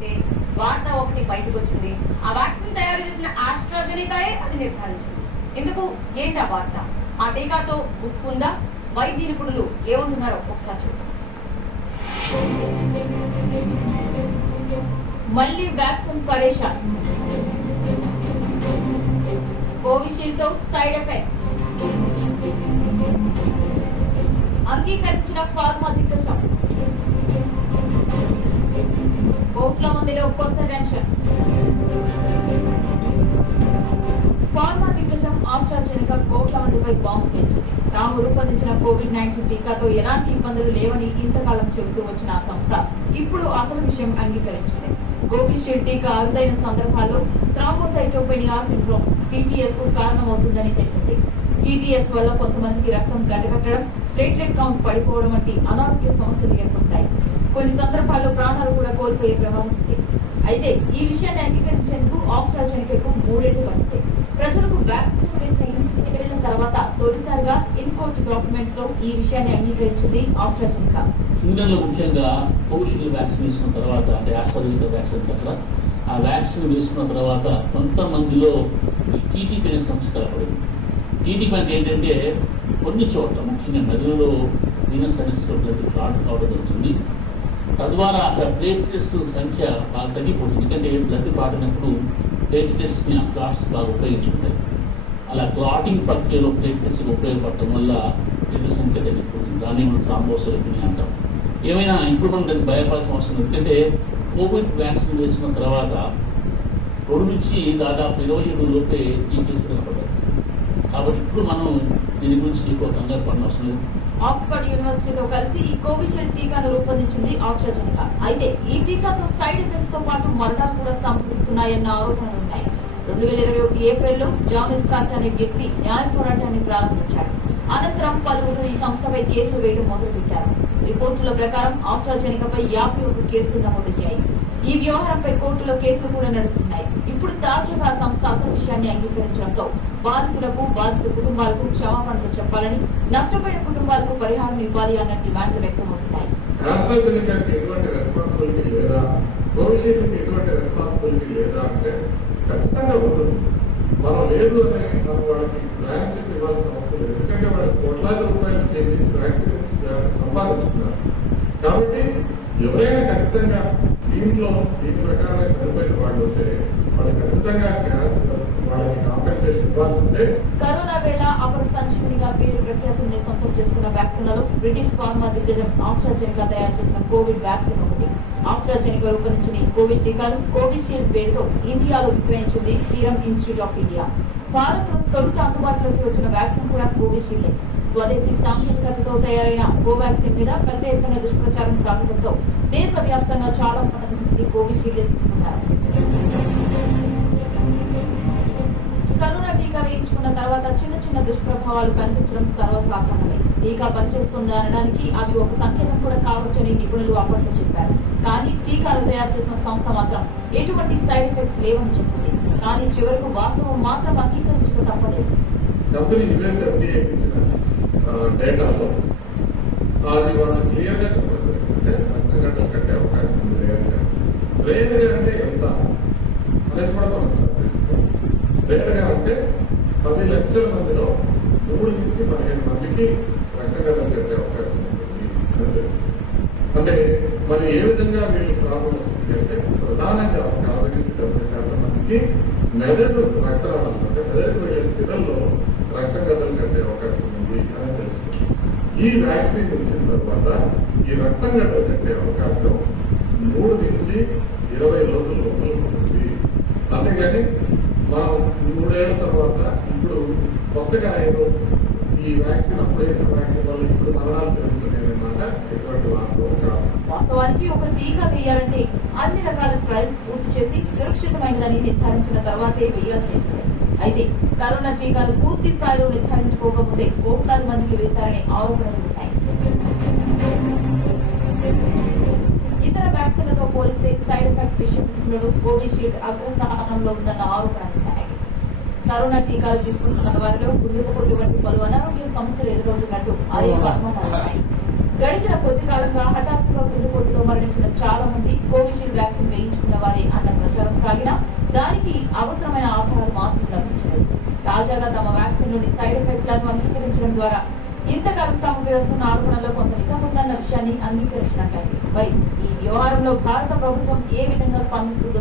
ఉంటే వార్త ఒకటి బయటకు వచ్చింది. ఆ వ్యాక్సిన్ తయారు చేసిన ఆస్ట్రాజెనికాయే అది నిర్ధారించింది. ఎందుకు ఏంటి ఆ వార్త? ఆ టీకాతో ముప్పు ఉందా? వైద్య నిపుణులు ఏమంటున్నారో ఒకసారి చూద్దాం. మళ్ళీ వ్యాక్సిన్ పరేషాన్, కోవిషీల్డ్ తో సైడ్ ఎఫెక్ట్, అంగీకరించిన ఫార్మా దిగ్గజం, కోట్ల మందిలో కొత్త టెన్షన్. ఫార్మా దిగ్గజం ఆస్ట్రాజెనికా కోట్ల మందిపై బాంబు పెంచింది. తాము రూపొందించిన కోవిడ్-19 టీకాతో ఎలాంటి ఇబ్బందులు లేవని ఇంతకాలం చెబుతూ వచ్చిన ఆ సంస్థ ఇప్పుడు అసలు విషయం అంగీకరించింది. కోవిషీల్డ్ టీకా అరుదైన సందర్భాల్లో థ్రాంబోసైటోపెనియా సిండ్రోమ్ TTS కు కారణమవుతుందని తెలిపింది. TTS వల్ల కొంతమందికి రక్తం గడ్డకట్టడం, ప్లేట్లెట్ కౌంట్ పడిపోవడం వంటి అనారోగ్య సమస్యలు ఏర్పడతాయి. కొన్ని సందర్భాల్లో ప్రాణాలు కూడా కోల్పోయే ప్రమాదం ఉంది. అయితే ఈ విషయాన్ని అంగీకరించేందుకు ఆస్ట్రాజెనికాకు 3 ఏళ్లు పడుతుంది. ప్రజలకు వ్యాక్సిన్ వేసిన 8 ఏళ్ల తర్వాత తొలిసారిగా ఇన్కోర్ట్ డాక్యుమెంట్స్ లో ఈ విషయాన్ని అంగీకరించింది ఆస్ట్రాజెనికా. ఇండియాలో ముఖ్యంగా కోవిషీల్డ్ వ్యాక్సిన్ వేసుకున్న తర్వాత, అంటే ఆస్ట్రాజెనికా వ్యాక్సిన్ అక్కడ ఆ వ్యాక్సిన్ వేసుకున్న తర్వాత కొంతమందిలో TTP అనే సంస్థ పడింది. TTP అంటే ఏంటంటే కొన్ని చోట్ల ముఖ్యంగా మెదడులో వీనస్ అనేస్ బ్లడ్ క్లాట్ కావడం జరుగుతుంది. తద్వారా అక్కడ ప్లేట్లెట్స్ సంఖ్య బాగా తగ్గిపోతుంది. ఎందుకంటే బ్లడ్ క్లాట్ అయినప్పుడు ప్లేట్లెట్స్ని ఆ క్లాట్స్ బాగా ఉపయోగించుకుంటాయి. అలా క్లాటింగ్ ప్రక్రియలో ప్లేట్లెట్స్ ఉపయోగపడటం వల్ల ప్లేట్లెట్ సంఖ్య తగ్గిపోతుంది. దాన్ని మనం థ్రాంబోసైటోపెనియా అంటాం. ఏమైనా ఇప్పుడు మనం దానికి భయపడాల్సిన అవసరం లేదు. ఎందుకంటే కోవిడ్ వ్యాక్సిన్ వేసుకున్న తర్వాత 2 నుంచి దాదాపు 27 లోపే ఈ కేసులు కనపడ్డాయి. కాబట్టి ఇప్పుడు మనం దీని గురించి ఎక్కువ కంగారు పడిన అవసరం లేదు. ఆక్స్ఫర్డ్ యూనివర్సిటీతో కలిసి ఈ కోవిషీల్డ్ టీకాను రూపొందించింది ఆస్ట్రాజెనికా. అయితే ఈ టీకాతో సైడ్ ఎఫెక్ట్స్ తో పాటు మరణాలు కూడా సంభవిస్తున్నాయన్న ఆరోపణలు ఉన్నాయి. 2021 ఏప్రిల్లో జామిస్ కార్ట్ అనే వ్యక్తి న్యాయ పోరాటాన్ని ప్రారంభించాడు. అనంతరం పలువురు ఈ సంస్థపై కేసులు వేయడం మొదలుపెట్టారు. రిపోర్టుల ప్రకారం ఆస్ట్రాజెనికాపై 51 కేసులు నమోదయ్యాయి. ఈ వ్యవహారంపై కోర్టులో కేసులు కూడా నడుస్తున్నాయి. ఇప్పుడు తాజాగా ఆ సంస్థ అసలు విషయాన్ని అంగీకరించడంతో బాధితులకు, బాధిత కుటుంబాలకు క్షమాపణలు చెప్పాలని, నష్టపోయిన కుటుంబాలకు పరిహారం ఇవ్వాలి అన్న డిమాండ్లు వ్యక్తమవుతున్నాయి. ఆస్ట్రాజెనికాకి ఎటువంటి రెస్పాన్సిబిలిటీ లేదా, కోవిషీల్డ్కి ఎటువంటి రెస్పాన్సిబిలిటీ లేదా అంటే ఖచ్చితంగా ఉంటుంది. మనం లేదు అని మనం వాళ్ళకి ప్లాన్ చెప్పి ఇవ్వాల్సిన అవసరం లేదు. ఎందుకంటే వాళ్ళకి కోట్లాది రూపాయలు చెల్లించి వ్యాక్సిన్ సంపాదించుకున్నారు. కాబట్టి ఎవరైనా ఖచ్చితంగా దీని ప్రకారంగా చనిపోయిన వాళ్ళు ఉంటే వాళ్ళు ఖచ్చితంగా వాళ్ళకి కాంపెన్సేషన్ ఇవ్వాల్సిందే. కరోనా వేళ అపర సంజీవనిగా పేరు ప్రఖ్యాతుల్ని సొంతం చేసుకున్న వ్యాక్సిన్లలో బ్రిటిష్ ఫార్మా దిగ్గజం ఆస్ట్రాజెనికా తయారు చేసిన కోవిడ్ వ్యాక్సిన్ ఒకటి. ఆస్ట్రాజెనికా రూపొందించిన ఈ కోవిడ్ టీకాలు కోవిషీల్డ్ పేరుతో ఇండియాలో విక్రయించింది సీరం ఇన్స్టిట్యూట్ ఆఫ్ ఇండియా. భారత్ లో తొలుత అందుబాటులోకి వచ్చిన వ్యాక్సిన్ కూడా కోవిషీల్డ్. స్వదేశీ సాంకేతికతతో తయారైన కోవాక్సిన్ మీద పెద్ద ఎత్తున దుష్ప్రచారం సాగడంతో దేశవ్యాప్తంగా చాలా మంది కోవిషీల్డ్ తీసుకున్నారు. కరోనా టీకా వేయించుకున్న తర్వాత చిన్న దుష్ప్రభావాలు కనిపించడం సర్వసాధారణమే. టీకా పనిచేస్తుందా అనడానికి అవి ఒక సంకేతం కూడా కావచ్చని నిపుణులు అప్పట్లో చెప్పారు. కానీ టీకాలు తయారు చేసిన సంస్థ మాత్రం ఎటువంటి సైడ్ ఎఫెక్ట్స్ లేవని చెప్పింది. కానీ చివరకు వాస్తవం మాత్రం అంగీకరించక తప్పలేదు. కంపెనీ యుఎస్ FDA ఇచ్చిన డేటాలో అది వాళ్ళు క్లియర్గా చెప్పడం జరిగిందంటే 2 గంటలు కట్టే అవకాశం ఉంది. రేరుగా అంటే ఎంత అనేది కూడా మనం తెలుసుకోవాలి. రేరుగా అంటే 10 లక్షల మందిలో 3 నుంచి 15 మందికి రక్తం గడ్డలు కట్టే అవకాశం ఉంటుంది అని తెలుస్తుంది. అంటే మరి ఏ విధంగా వీళ్ళు ప్రాబ్లం వస్తుంది అంటే ప్రధానంగా 60 నుంచి 70% మందికి మెదడు రక్తనాళం అంటే మెదడుకు వెళ్ళే సిరల్లో రక్తం గడ్డలు కట్టే అవకాశం ఉంది అని తెలుస్తుంది. ఈ వ్యాక్సిన్ ఇచ్చిన తర్వాత ఈ రక్తం గడ్డలు కట్టే అవకాశం 3 నుంచి 20 రోజుల లోపల ఉంటుంది. అంతేగాని మనం 3 ఏళ్ల తర్వాత ఇప్పుడు కొత్తగా ఏదో ఈ వ్యాక్సిన్ అప్పుడు వేసిన వ్యాక్సిన్ వల్ల ఇప్పుడు మరణాలు పెరుగుతున్నాయి అన్నమాట ఎటువంటి వాస్తవం కాదు. వాస్తవానికి ఒక టీకా వేయాలంటే అన్ని రకాల ట్రయల్స్ పూర్తి చేసి సురక్షితమైనదని నిర్ధారించిన తర్వాతే వేయాల్సి ఉంటుంది. అయితే కరోనా టీకాలు పూర్తి స్థాయిలో నిర్ధారించుకోకముందే కోట్లాది మందికి వేశారనే ఆరోపణలు ఉన్నాయి. ఇతర వ్యాక్సిన్లతో పోలిస్తే సైడ్ ఎఫెక్ట్ విషయంలో కోవిషీల్డ్ అగ్రస్థానంలో ఉందన్న ఆరోపణలు ఉన్నాయి. కరోనా టీకాలు తీసుకుంటున్న వారిలో గుండెపోటు వంటి పలు అనారోగ్య సమస్యలు ఎదురవుతున్నట్టు అనేక అనుమానాలున్నాయి. గడిచిన కొద్ది కాలంగా హఠాత్తుగా గుండెపోటుతో మరణించిన చాలా మంది కోవిషీల్డ్ వ్యాక్సిన్ వేయించుకున్న వారే అన్న ప్రచారం సాగినా దానికి అవసరమైన ఆధారాలు మాత్రం లభించలేదు. తాజాగా తమ వ్యాక్సిన్ లోని సైడ్ ఎఫెక్ట్లను అంగీకరించడం ద్వారా ఇంతకాలం తాము వేస్తున్న ఆరోపణలో కొంత నిజం ఉందన్న విషయాన్ని అంగీకరించినట్లయింది. మరి ఈ వ్యవహారంలో భారత ప్రభుత్వం ఏ విధంగా స్పందిస్తుందో